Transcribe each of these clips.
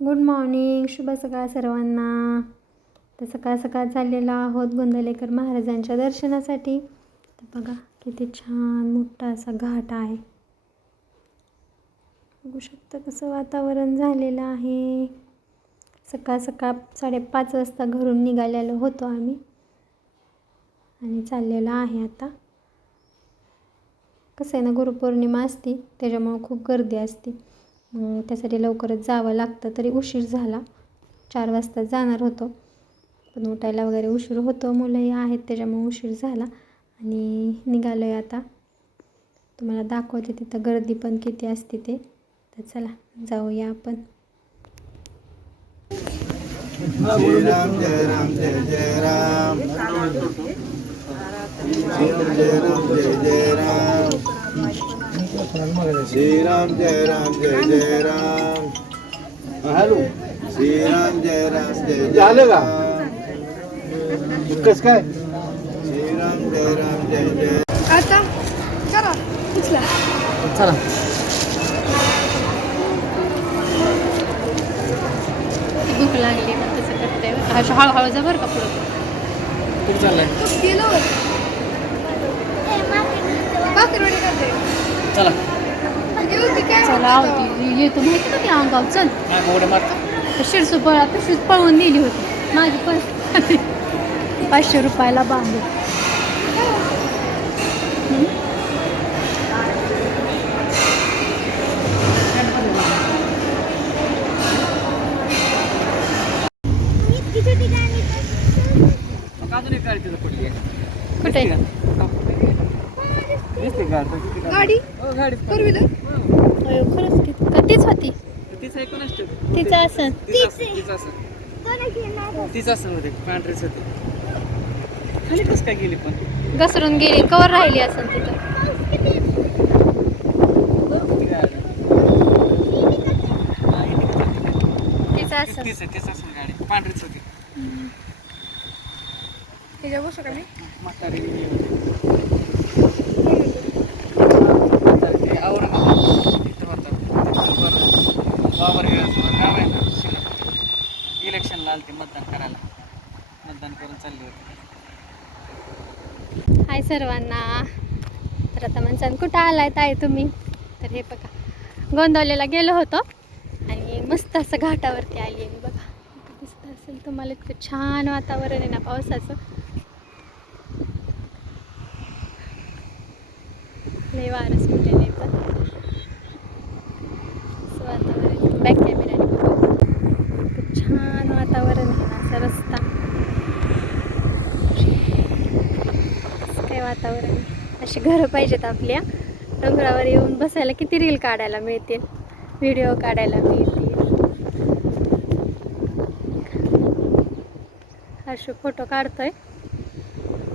Good morning शुभ सकाळ सर्वांना. तर सकाळ सकाळ चाललेला आहोत गोंदलेकर महाराजांच्या दर्शनासाठी. तर बघा किती छान मोठा असा घाट आहे. बघू शकता कसं वातावरण झालेलं आहे. सकाळ सकाळ साडेपाच वाजता घरून निघालेलो होतो आम्ही. आणि चाललेलो आहे आता. कसं आहे ना गुरुपौर्णिमा असती त्याच्यामुळं खूप गर्दी असते. त्यासाठी लवकरच जावं लागतं. तरी उशीर झाला. चार वाजता जाणार होतो. पण उठायला वगैरे उशीर होतो. मुलंही आहेत त्याच्यामुळे उशीर झाला. आणि निघालो आहे आता. तुम्हाला दाखवते तिथं गर्दी पण किती असते ते. तर चला जाऊया आपण. जय राम जय राम जय जय राम. जय राम जय जय राम. श्री राम जय राम जय जय राम हॅलो श्री राम जय राम जय जय का? कस काय? श्री राम जय राम जय जय आता करा. चला. भूक लागली मग तसं करते. अशा हळूहळू जा बरं का पुढं. कुठं चाललाय. गेलो. भाकरवडी करते. चला. चला होती येतो माहिती का ती अंगाव चल. शिरसू पळा पिशवीत पळवून नेली होती. माझी पण. पाचशे रुपयाला आहे. कुठे? दिसते गाडी? गाडी? हो गाडी फोर व्हीलर अयो, खरंच की. का तीच होती? तिचं एकोणच ठेव तिचं असं तीच असं तीच असं होते पांढरेच होते. खाली कसं काय गेली पण? घसरून गेली कवर राहिली असं तिथं. तिचं असं तीच आहे तीच असं गाडी. पांढरीच होती. त्याच्या बसू का मी? म्हातारी म्हातारी ते औरंगाबाद इथं होतं वावर गाव आहे ना शिल्लक इलेक्शनला आलते मतदान करायला मतदान करून चालले होते हाय सर्वांना. तर आता म्हणसान कुठं आलाय ताय तुम्ही? तर हे बघा गोंदवलेला गेलो होतो आणि मस्त असं घाटावरती आली आहे मी बघा. दिसत असेल तुम्हाला इतकं छान वातावरण आहे ना पावसाचं. लय वारच सुटलेलं आहे पण असं वातावरण बॅक कॅमेऱ्याने बघू इतकं छान वातावरण आहे ना असं रस्ता असं काय वातावरण. अशी घरं पाहिजेत आपल्या. डोंगरावर येऊन बसायला किती रील काढायला मिळतील? व्हिडिओ काढायला मिळतील? हर्षू फोटो काढतोय.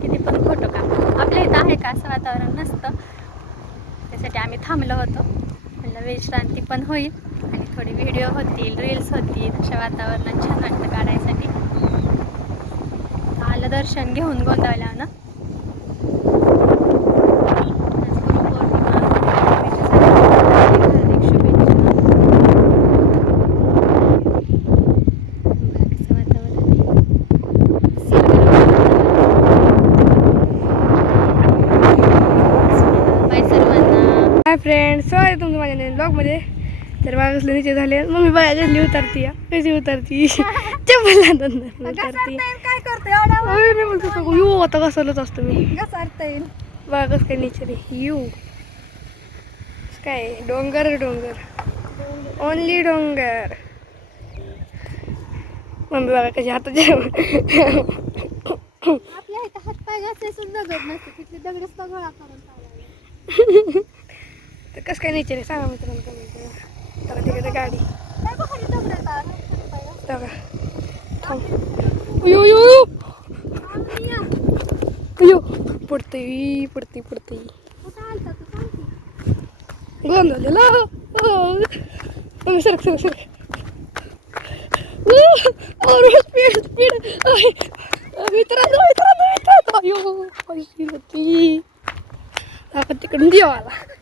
किती पण फोटो काढतो आपल्या इथं आहे का असं वातावरण नसतं. त्यासाठी आम्ही थांबलो होतो. म्हणलं विश्रांती पण होईल. आणि थोडी व्हिडिओ होतील रील्स होतील. अशा वातावरणात छान वाटतं काढायसाठी. आलं दर्शन घेऊन गोंदावल्या ना आज गुरुपौर्णिमा, त्याच्यासाठी हार्दिक शुभेच्छा. बघा कसं वातावरण आहे. बाय सर्वांना हाय फ्रेंड स्वागत तुमचं माझ्या नवीन ब्लॉगमध्ये तर बघा कसले नीचे झाले. मम्मी बाया कसली उतरती या कशी उतरती. चप्पल उतरती. काय करते मी बोलतो यू आता घसरलंच असतो मी. घसरता येईल बघा कसं काय नेचर आहे यू. काय? डोंगर डोंगर. ओनली डोंगर. मम्मी बघा कशी हाताच्या आपल्या इथं हातपाय घासाय सुद्धा दगड नसते. तिथले दगडच करून चालायला. तर कसं काय नेचर आहे सांगा मित्रांनो comment करा. तर तिकडे गाडी. काय भारी दगड आहेत आज, हातपाय घासायला. बघा थांब यो पडतंय पडते सरक सरक सरक. स्पीड स्पीड मित्रांनो मित्रांनो मित्रांनो. आपण तिकडून देवाला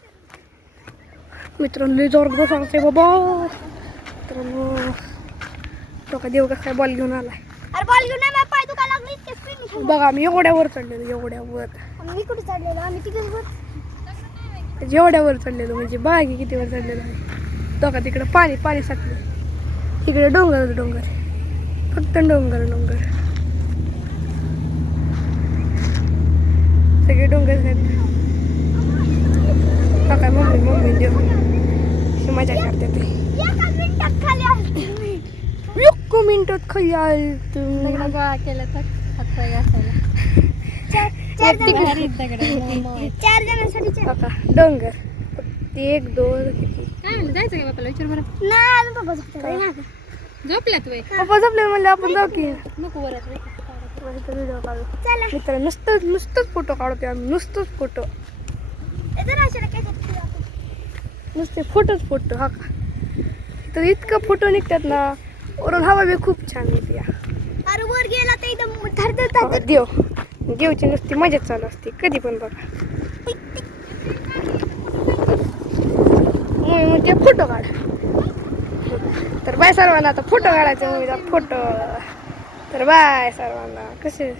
मित्रांनो लय जोर सांगते बाबा मित्रांनो तो का देव कसं काय बॉल घेऊन आलाय अरे बॉल घेऊन नाही पाय दुखा लागले इतके स्क्रीन बघा आम्ही एवढ्यावर चढलेलो एवढ्यावर मी कुठे चढलेलो आम्ही तिकडे वर जेवढ्यावर चढलेलो म्हणजे की किती वर चढलेलो आहे बघा तिकडं पाणी पाणी साठलं. इकडे डोंगर डोंगर. फक्त डोंगर डोंगर. सगळे डोंगर आहेत बघा मम्मी मम्मी अशी मजा करते ते. एका मिनिटात खाली आल तुम्ही गोळा केला तर चार जणांसाठी डोंगर. एक दोन किती? काय म्हणलं जायचं का बापाला? विचार बरं. नाही अजून पप्पा झोपतात आहे ना? झोपल्यात वय पप्पा झोपले म्हणले आपण जाऊ की. नको बरं व्हिडिओ काढू. चला. मित्र नुसतंच नुसतंच फोटो काढतोय आम्ही नुसतंच फोटो इथं राशाला काय करते आपण? नुसते फोटोच फोटो हा का? तर इतकं फोटो निघतात ना वरून हवा बी खूप छान येते या. अरे वर गेला तर एकदम थरथर बघा, देव देवची नुसती मजाच चालू असते कधी पण बघा. ते फोटो काढ. तर बाय सर्वांना आता फोटो काढायचे मग फोटो. तर बाय सर्वांना कसे?